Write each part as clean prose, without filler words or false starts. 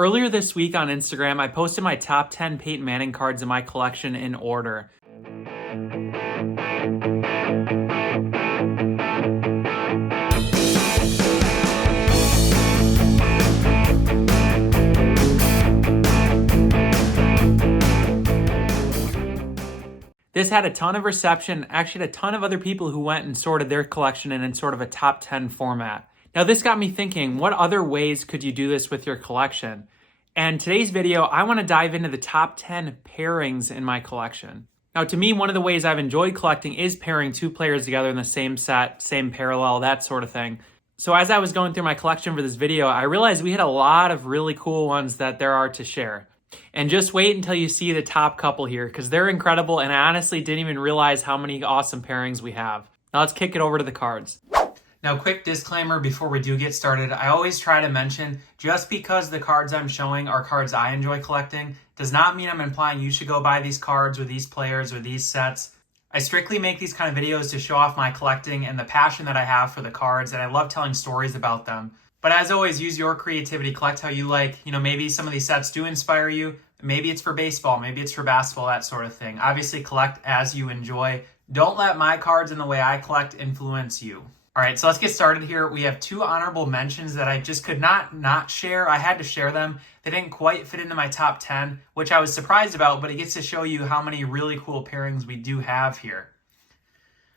Earlier this week on Instagram, I posted my top 10 Peyton Manning cards in my collection in order. This had a ton of reception, actually had a ton of other people who went and sorted their collection in sort of a top 10 format. Now this got me thinking, what other ways could you do this with your collection? And today's video, I want to dive into the top 10 pairings in my collection. Now to me, one of the ways I've enjoyed collecting is pairing two players together in the same set, same parallel, that sort of thing. So as I was going through my collection for this video, I realized we had a lot of really cool ones that there are to share. And just wait until you see the top couple here, because they're incredible, and I honestly didn't even realize how many awesome pairings we have. Now let's kick it over to the cards. Now, quick disclaimer before we do get started. I always try to mention, just because the cards I'm showing are cards I enjoy collecting, does not mean I'm implying you should go buy these cards or these players or these sets. I strictly make these kind of videos to show off my collecting and the passion that I have for the cards, and I love telling stories about them. But as always, use your creativity, collect how you like. Maybe some of these sets do inspire you. Maybe it's for baseball, maybe it's for basketball, that sort of thing. Obviously, collect as you enjoy. Don't let my cards and the way I collect influence you. All right, so let's get started here. We have two honorable mentions that I just could not share. I had to share them. They didn't quite fit into my top 10, which I was surprised about, but it gets to show you how many really cool pairings we do have here.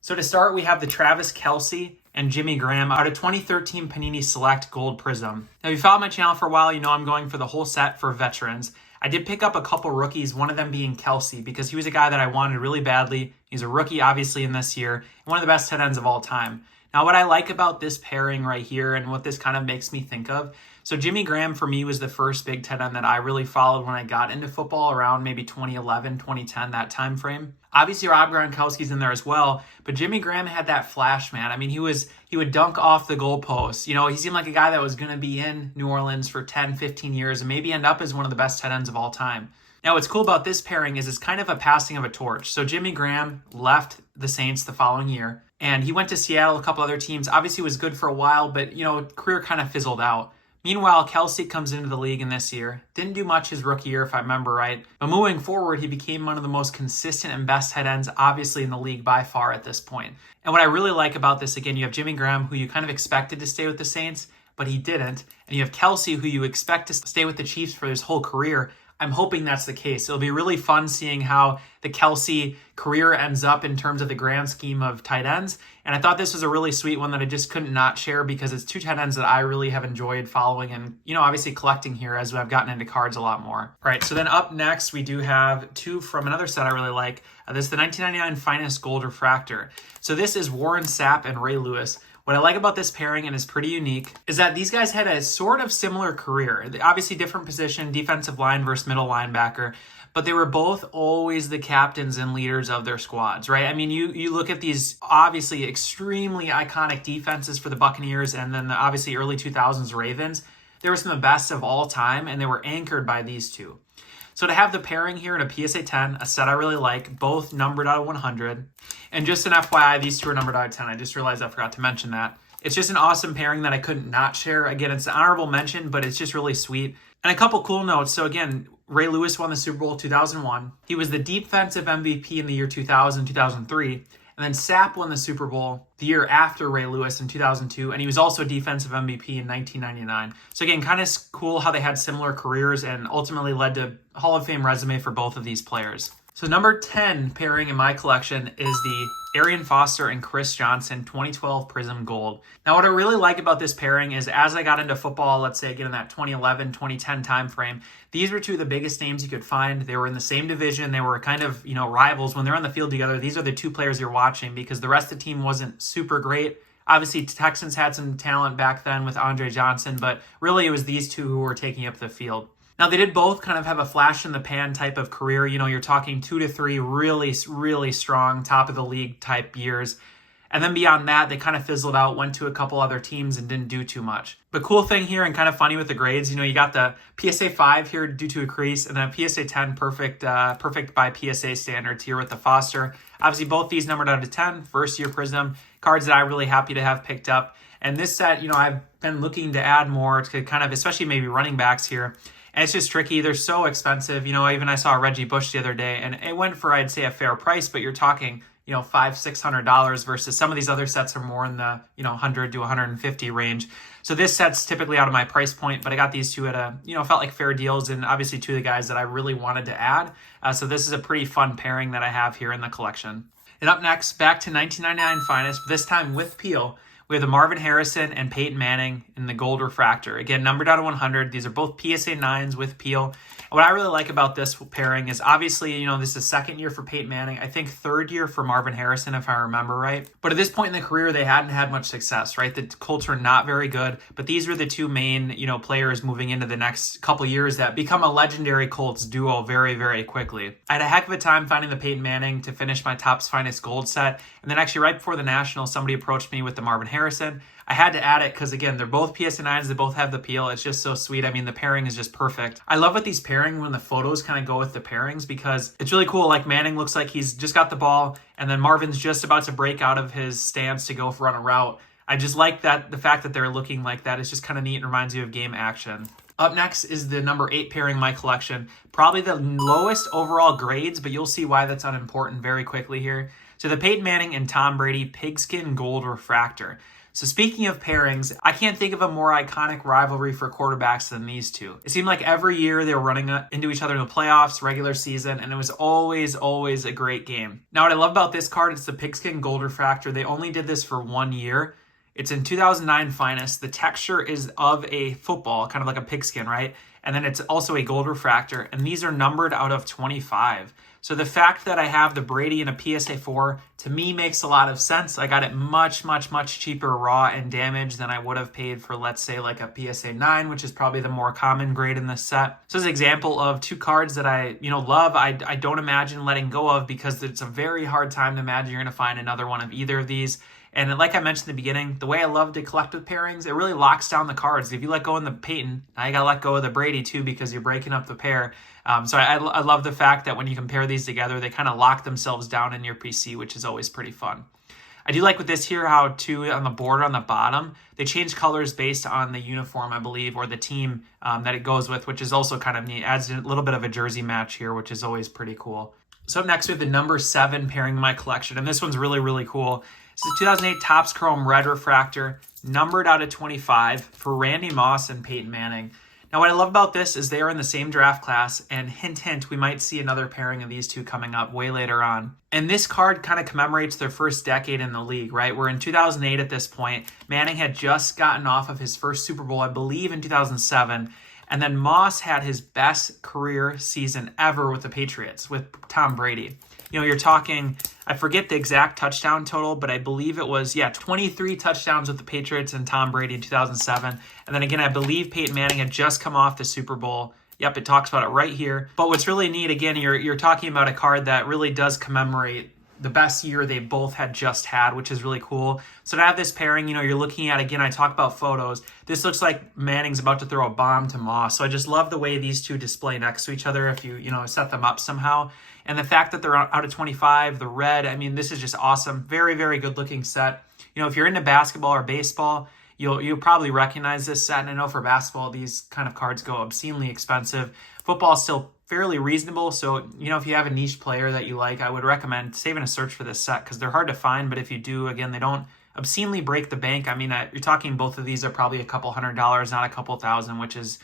So to start, we have the Travis Kelce and Jimmy Graham out of 2013 Panini Select Gold Prism. Now, if you followed my channel for a while, you know I'm going for the whole set for veterans. I did pick up a couple rookies, one of them being Kelce, because he was a guy that I wanted really badly. He's a rookie, obviously, in this year, and one of the best tight ends of all time. Now, what I like about this pairing right here and what this kind of makes me think of, so Jimmy Graham for me was the first big tight end that I really followed when I got into football around maybe 2011, 2010, that time frame. Obviously, Rob Gronkowski's in there as well, but Jimmy Graham had that flash, man. I mean, he would dunk off the goalpost. He seemed like a guy that was going to be in New Orleans for 10, 15 years and maybe end up as one of the best tight ends of all time. Now, what's cool about this pairing is it's kind of a passing of a torch. So Jimmy Graham left the Saints the following year, and he went to Seattle, a couple other teams. Obviously, was good for a while, but, career kind of fizzled out. Meanwhile, Kelce comes into the league in this year. Didn't do much his rookie year, if I remember right. But moving forward, he became one of the most consistent and best tight ends, obviously, in the league by far at this point. And what I really like about this, again, you have Jimmy Graham, who you kind of expected to stay with the Saints, but he didn't. And you have Kelce, who you expect to stay with the Chiefs for his whole career. I'm hoping that's the case. It'll be really fun seeing how the Kelce career ends up in terms of the grand scheme of tight ends. And I thought this was a really sweet one that I just couldn't not share because it's two tight ends that I really have enjoyed following and, obviously collecting here as I've gotten into cards a lot more. All right, so then up next, we do have two from another set I really like. This is the 1999 Finest Gold Refractor. So this is Warren Sapp and Ray Lewis. What I like about this pairing, and is pretty unique, is that these guys had a sort of similar career. Obviously different position, defensive line versus middle linebacker, but they were both always the captains and leaders of their squads, right? I mean, you look at these obviously extremely iconic defenses for the Buccaneers and then the obviously early 2000s Ravens. They were some of the best of all time, and they were anchored by these two. So to have the pairing here in a PSA 10, a set I really like, both numbered out of 100. And just an FYI, these two are numbered out of 10. I just realized I forgot to mention that. It's just an awesome pairing that I couldn't not share. Again, it's an honorable mention, but it's just really sweet. And a couple cool notes. So again, Ray Lewis won the Super Bowl 2001. He was the defensive MVP in the year 2000, 2003. And then Sapp won the Super Bowl the year after Ray Lewis in 2002, and he was also defensive MVP in 1999. So again, kind of cool how they had similar careers and ultimately led to Hall of Fame resume for both of these players. So number 10 pairing in my collection is the Arian Foster and Chris Johnson 2012 Prism Gold. Now, what I really like about this pairing is as I got into football, let's say again in that 2011, 2010 time frame, these were two of the biggest names you could find. They were in the same division. They were kind of, rivals. When they're on the field together, these are the two players you're watching because the rest of the team wasn't super great. Obviously, Texans had some talent back then with Andre Johnson, but really it was these two who were taking up the field. Now, they did both kind of have a flash in the pan type of career. You're talking 2 to 3 really, really strong top of the league type years. And then beyond that, they kind of fizzled out, went to a couple other teams and didn't do too much. But cool thing here and kind of funny with the grades, you got the PSA 5 here due to a crease and then a PSA 10 perfect by PSA standards here with the Foster. Obviously, both these numbered out of 10, first year Prism, cards that I'm really happy to have picked up. And this set, I've been looking to add more to kind of, especially maybe running backs here. And it's just tricky. They're so expensive. Even I saw Reggie Bush the other day, and it went for, I'd say, a fair price, but you're talking, $500-$600 versus some of these other sets are more in the, 100 to 150 range. So this set's typically out of my price point, but I got these two at felt like fair deals, and obviously two of the guys that I really wanted to add. So this is a pretty fun pairing that I have here in the collection. And up next, back to 1999 Finest, this time with Peel. We have the Marvin Harrison and Peyton Manning in the gold refractor. Again, numbered out of 100. These are both PSA 9s with Peel. And what I really like about this pairing is obviously, this is second year for Peyton Manning. I think third year for Marvin Harrison, if I remember right. But at this point in the career, they hadn't had much success, right? The Colts are not very good. But these are the two main, players moving into the next couple years that become a legendary Colts duo very, very quickly. I had a heck of a time finding the Peyton Manning to finish my Topps Finest gold set. And then actually right before the Nationals, somebody approached me with the Marvin Harrison. I had to add it because, again, they're both PSA 9s. They both have the Peel. It's just so sweet. I mean, the pairing is just perfect. I love with these pairing when the photos kind of go with the pairings because it's really cool. Like Manning looks like he's just got the ball, and then Marvin's just about to break out of his stance to go run a route. I just like that. The fact that they're looking like that is just kind of neat and reminds you of game action. Up next is the number 8 pairing in my collection. Probably the lowest overall grades, but you'll see why that's unimportant very quickly here. So the Peyton Manning and Tom Brady pigskin gold refractor. So speaking of pairings, I can't think of a more iconic rivalry for quarterbacks than these two. It seemed like every year they were running into each other in the playoffs, regular season, and it was always a great game. Now what I love about this card, it's the pigskin gold refractor. They only did this for 1 year. It's in 2009 Finest. The texture is of a football, kind of like a pigskin, right? And then it's also a gold refractor, and these are numbered out of 25. So the fact that I have the Brady in a PSA 4, to me, makes a lot of sense. I got it much cheaper raw and damaged than I would have paid for, let's say, like a PSA 9, which is probably the more common grade in this set. So as an example of two cards that I love, I don't imagine letting go of because it's a very hard time to imagine you're going to find another one of either of these. And like I mentioned in the beginning, the way I love to collect with pairings, it really locks down the cards. If you let go of the Peyton, now you got to let go of the Brady too because you're breaking up the pair. So I love the fact that when you compare these together, they kind of lock themselves down in your PC, which is always pretty fun. I do like with this here how, too, on the border on the bottom, they change colors based on the uniform, I believe, or the team that it goes with, which is also kind of neat. Adds a little bit of a jersey match here, which is always pretty cool. So up next, we have the number 7 pairing in my collection, and this one's really cool. This is 2008 Topps Chrome Red Refractor, numbered out of 25 for Randy Moss and Peyton Manning. Now, what I love about this is they are in the same draft class, and hint, we might see another pairing of these two coming up way later on. And this card kind of commemorates their first decade in the league, right? We're in 2008 at this point. Manning had just gotten off of his first Super Bowl, I believe, in 2007. And then Moss had his best career season ever with the Patriots, with Tom Brady. You're talking, I forget the exact touchdown total, but I believe it was, 23 touchdowns with the Patriots and Tom Brady in 2007. And then again, I believe Peyton Manning had just come off the Super Bowl. Yep, it talks about it right here. But what's really neat, again, you're talking about a card that really does commemorate the best year they both had just had, which is really cool. So to have this pairing, you're looking at, again, I talk about photos. This looks like Manning's about to throw a bomb to Moss. So I just love the way these two display next to each other if you set them up somehow. And the fact that they're out of 25, the red, I mean, this is just awesome. Very good looking set. If you're into basketball or baseball, you'll probably recognize this set. And I know for basketball, these kind of cards go obscenely expensive. Football is still fairly reasonable. So, if you have a niche player that you like, I would recommend saving a search for this set because they're hard to find. But if you do, again, they don't obscenely break the bank. I mean, you're talking both of these are probably a couple $100, not a couple thousand, which is,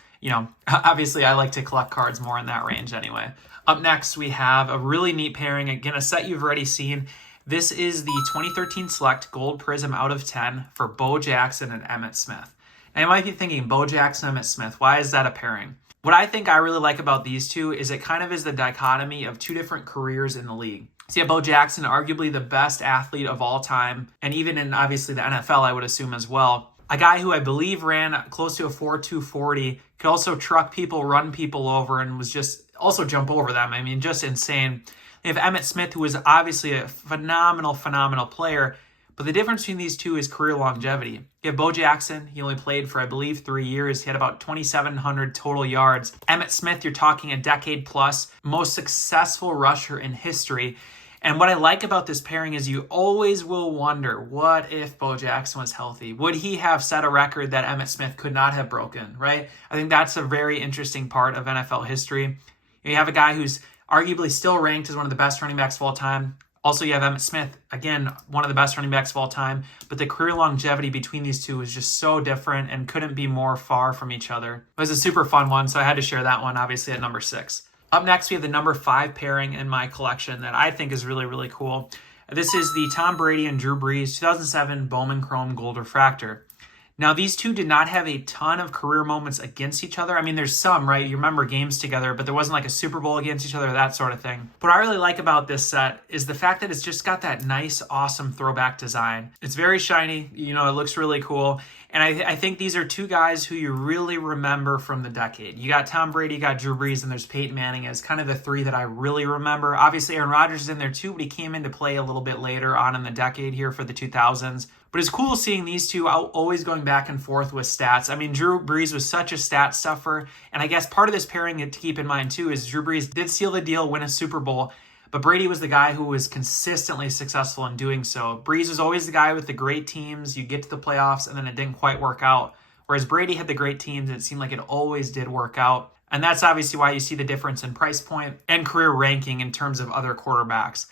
obviously I like to collect cards more in that range anyway. Up next, we have a really neat pairing. Again, a set you've already seen. This is the 2013 Select Gold Prism out of 10 for Bo Jackson and Emmitt Smith. Now, you might be thinking, Bo Jackson, Emmitt Smith, why is that a pairing? What I think I really like about these two is it kind of is the dichotomy of two different careers in the league. So Bo Jackson, arguably the best athlete of all time, and even in, obviously, the NFL, I would assume as well. A guy who I believe ran close to a 4.2 40, could also truck people, run people over, and was just also jump over them. I mean, just insane. You have Emmitt Smith, who is obviously a phenomenal player, but the difference between these two is career longevity. You have Bo Jackson, he only played for, I believe, 3 years. He had about 2,700 total yards. Emmitt Smith, you're talking a decade plus, most successful rusher in history. And what I like about this pairing is you always will wonder, what if Bo Jackson was healthy? Would he have set a record that Emmitt Smith could not have broken, right? I think that's a very interesting part of NFL history. You have a guy who's arguably still ranked as one of the best running backs of all time. Also, you have Emmitt Smith, again, one of the best running backs of all time. But the career longevity between these two is just so different and couldn't be more far from each other. It was a super fun one, so I had to share that one, obviously, at number 6. Up next, we have the number 5 pairing in my collection that I think is really, really cool. This is the Tom Brady and Drew Brees 2007 Bowman Chrome Gold Refractor. Now, these two did not have a ton of career moments against each other. I mean, there's some, right? You remember games together, but there wasn't like a Super Bowl against each other, that sort of thing. What I really like about this set is the fact that it's just got that nice, awesome throwback design. It's very shiny. You know, it looks really cool. And I think these are two guys who you really remember from the decade. You got Tom Brady, you got Drew Brees, and there's Peyton Manning as kind of the three that I really remember. Obviously, Aaron Rodgers is in there too, but he came into play a little bit later on in the decade here for the 2000s. But it's cool seeing these two always going back and forth with stats. I mean, Drew Brees was such a stat stuffer. And I guess part of this pairing to keep in mind too is Drew Brees did seal the deal, win a Super Bowl. But Brady was the guy who was consistently successful in doing so. Brees was always the guy with the great teams. You get to the playoffs and then it didn't quite work out. Whereas Brady had the great teams and it seemed like it always did work out. And that's obviously why you see the difference in price point and career ranking in terms of other quarterbacks.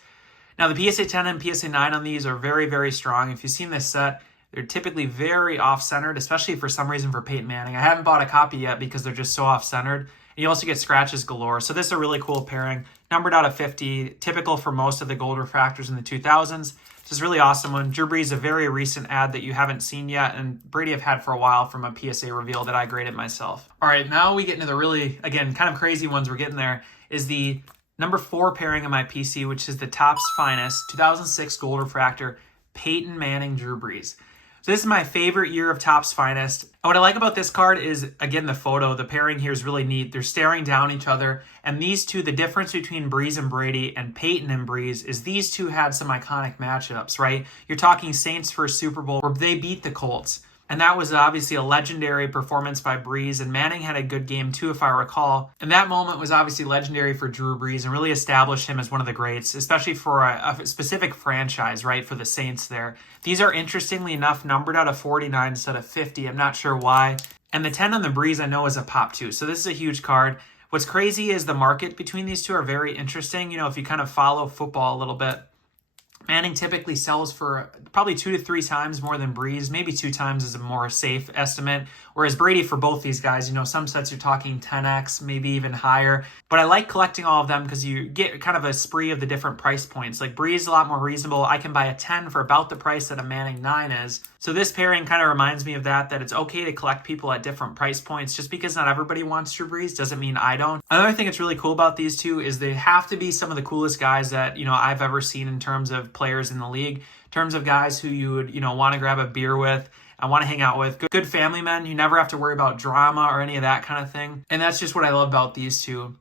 Now, the PSA 10 and PSA 9 on these are very, very strong. If you've seen this set, they're typically very off-centered, especially for some reason for Peyton Manning. I haven't bought a copy yet because they're just so off-centered. And you also get scratches galore. So this is a really cool pairing. Numbered out of 50, typical for most of the gold refractors in the 2000s. This is a really awesome one. Drew Brees, a very recent ad that you haven't seen yet, and Brady I've had for a while from a PSA reveal that I graded myself. All right, now we get into the really, again, kind of crazy ones. We're getting there. Is the number 4 pairing in my PC, which is the Topps Finest 2006 gold refractor, Peyton Manning, Drew Brees. So this is my favorite year of Topps Finest. And what I like about this card is, again, the photo. The pairing here is really neat. They're staring down each other. And these two, the difference between Brees and Brady and Peyton and Brees is these two had some iconic matchups, right? You're talking Saints first Super Bowl where they beat the Colts. And that was obviously a legendary performance by Brees, and Manning had a good game too, if I recall. And that moment was obviously legendary for Drew Brees and really established him as one of the greats, especially for a specific franchise, right, for the Saints there. These are, interestingly enough, numbered out of 49 instead of 50. I'm not sure why. And the 10 on the Brees I know is a pop too, so this is a huge card. What's crazy is the market between these two are very interesting. You know, if you kind of follow football a little bit, Manning typically sells for probably 2 to 3 times more than Brees. Maybe 2 times is a more safe estimate. Whereas Brady, for both these guys, you know, some sets you're talking 10x, maybe even higher. But I like collecting all of them because you get kind of a spree of the different price points. Like Brees is a lot more reasonable. I can buy a 10 for about the price that a Manning 9 is. So this pairing kind of reminds me of that it's okay to collect people at different price points. Just because not everybody wants Drew Brees doesn't mean I don't. Another thing that's really cool about these two is they have to be some of the coolest guys that, you know, I've ever seen in terms of players in the league, in terms of guys who you would, you know, want to grab a beer with, I want to hang out with. Good family men. You never have to worry about drama or any of that kind of thing. And that's just what I love about these two.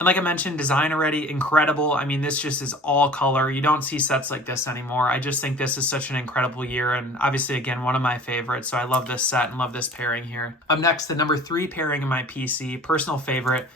And like I mentioned, design already, incredible. I mean, this just is all color. You don't see sets like this anymore. I just think this is such an incredible year. And obviously, again, one of my favorites. So I love this set and love this pairing here. Up next, the number 3 pairing in my PC, personal favorite,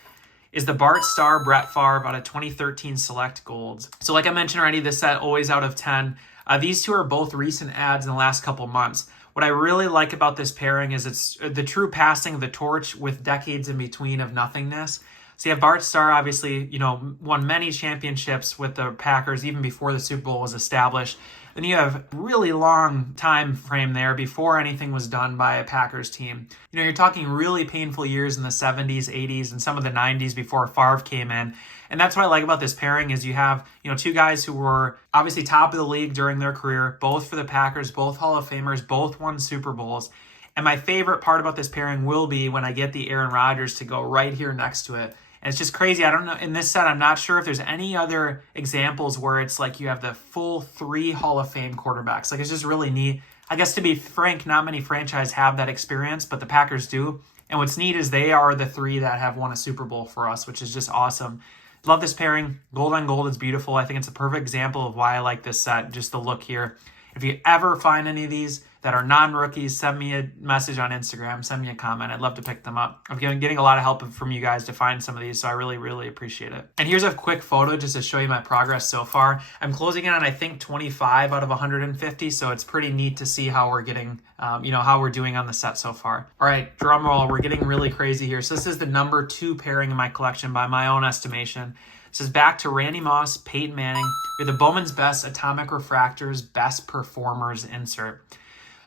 is the Bart Starr Brett Favre out of 2013 Select Golds. So like I mentioned already, this set always out of 10. These two are both recent ads in the last couple months. What I really like about this pairing is it's the true passing of the torch with decades in between of nothingness. So you have Bart Starr, obviously, you know, won many championships with the Packers even before the Super Bowl was established. Then you have really long time frame there before anything was done by a Packers team. You know, you're talking really painful years in the 70s, 80s, and some of the 90s before Favre came in. And that's what I like about this pairing is you have, you know, two guys who were obviously top of the league during their career, both for the Packers, both Hall of Famers, both won Super Bowls. And my favorite part about this pairing will be when I get the Aaron Rodgers to go right here next to it. And it's just crazy. I don't know. In this set, I'm not sure if there's any other examples where it's like you have the full 3 Hall of Fame quarterbacks. Like, it's just really neat. I guess to be frank, not many franchises have that experience, but the Packers do. And what's neat is they are the 3 that have won a Super Bowl for us, which is just awesome. Love this pairing. Gold on gold is beautiful. I think it's a perfect example of why I like this set, just the look here. If you ever find any of these, that are non-rookies, send me a message on Instagram, send me a comment. I'd love to pick them up. I'm getting a lot of help from you guys to find some of these, so I really, really appreciate it. And here's a quick photo just to show you my progress so far. I'm closing in on, I think, 25 out of 150, so it's pretty neat to see how we're getting, how we're doing on the set so far. All right, drum roll, we're getting really crazy here. So this is the number 2 pairing in my collection by my own estimation. This is back to Randy Moss, Peyton Manning, with the Bowman's Best Atomic Refractors Best Performers insert.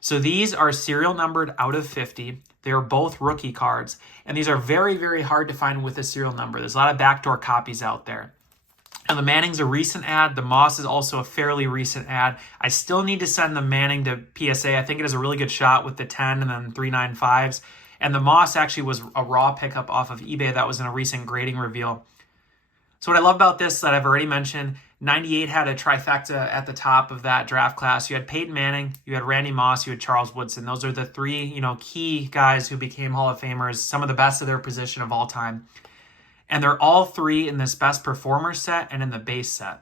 So these are serial numbered out of 50. They are both rookie cards, and these are very, very hard to find with a serial number. There's a lot of backdoor copies out there. And the Manning's a recent ad. The Moss is also a fairly recent ad. I still need to send the Manning to PSA. I think it has a really good shot with the 10 and then 395s. And the Moss actually was a raw pickup off of eBay that was in a recent grading reveal. So what I love about this that I've already mentioned, 98 had a trifecta at the top of that draft class. You had Peyton Manning, you had Randy Moss, you had Charles Woodson. Those are the 3, key guys who became Hall of Famers, some of the best of their position of all time. And they're all 3 in this best performer set and in the base set.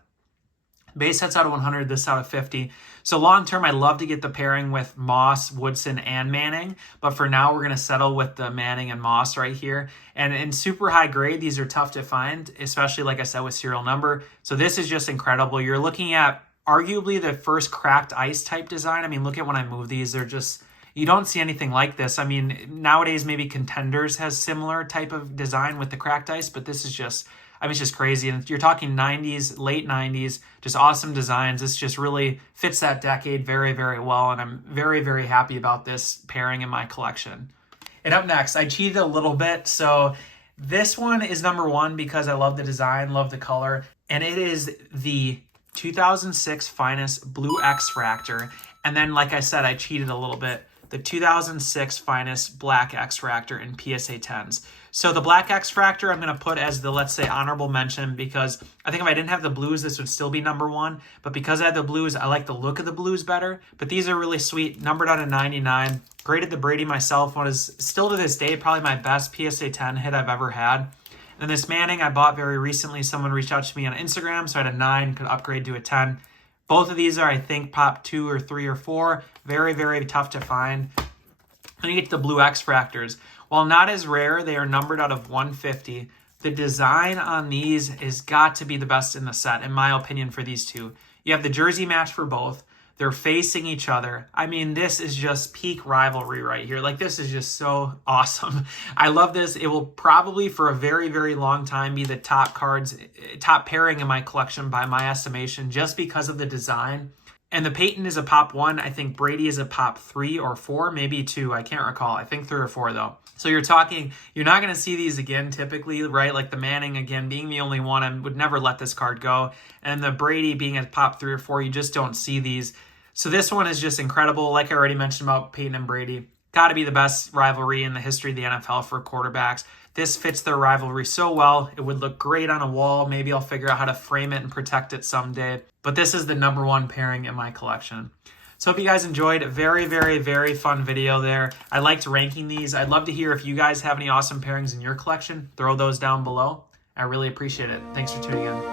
Base set's out of 100, this out of 50. So long term, I'd love to get the pairing with Moss, Woodson, and Manning. But for now, we're going to settle with the Manning and Moss right here. And in super high grade, these are tough to find, especially, like I said, with serial number. So this is just incredible. You're looking at arguably the first cracked ice type design. I mean, look at when I move these. They're just, you don't see anything like this. I mean, nowadays, maybe Contenders has similar type of design with the cracked ice, but this is just, it's just crazy. And you're talking 90s, late 90s, just awesome designs. This just really fits that decade very, very well. And I'm very, very happy about this pairing in my collection. And up next, I cheated a little bit. So this one is number 1 because I love the design, love the color. And it is the 2006 Finest Blue X-Fractor. And then, like I said, I cheated a little bit. The 2006 Finest Black X-Fractor in PSA 10s. So the Black X-Fractor I'm going to put as the, let's say, honorable mention, because I think if I didn't have the blues, this would still be number 1. But because I had the blues, I like the look of the blues better. But these are really sweet, numbered out of 99. Graded the Brady myself. One is still to this day probably my best PSA 10 hit I've ever had. And this Manning I bought very recently. Someone reached out to me on Instagram, so I had a 9, could upgrade to a 10. Both of these are, I think, pop 2 or 3 or 4. Very, very tough to find. Then you get to the Blue X-Fractors. While not as rare, they are numbered out of 150. The design on these has got to be the best in the set, in my opinion, for these two. You have the jersey match for both. They're facing each other. I mean, this is just peak rivalry right here. Like, this is just so awesome. I love this. It will probably, for a very, very long time, be the top pairing in my collection by my estimation, just because of the design. And the Peyton is a pop 1. I think Brady is a pop 3 or 4, maybe 2. I can't recall. I think 3 or 4, though. So you're not going to see these again typically, right? Like the Manning, again, being the only one, I would never let this card go. And the Brady being a pop 3 or 4, you just don't see these. So this one is just incredible. Like I already mentioned about Peyton and Brady, got to be the best rivalry in the history of the NFL for quarterbacks. This fits their rivalry so well. It would look great on a wall. Maybe I'll figure out how to frame it and protect it someday. But this is the number 1 pairing in my collection. So hope you guys enjoyed. Very, very, very fun video there. I liked ranking these. I'd love to hear if you guys have any awesome pairings in your collection. Throw those down below. I really appreciate it. Thanks for tuning in.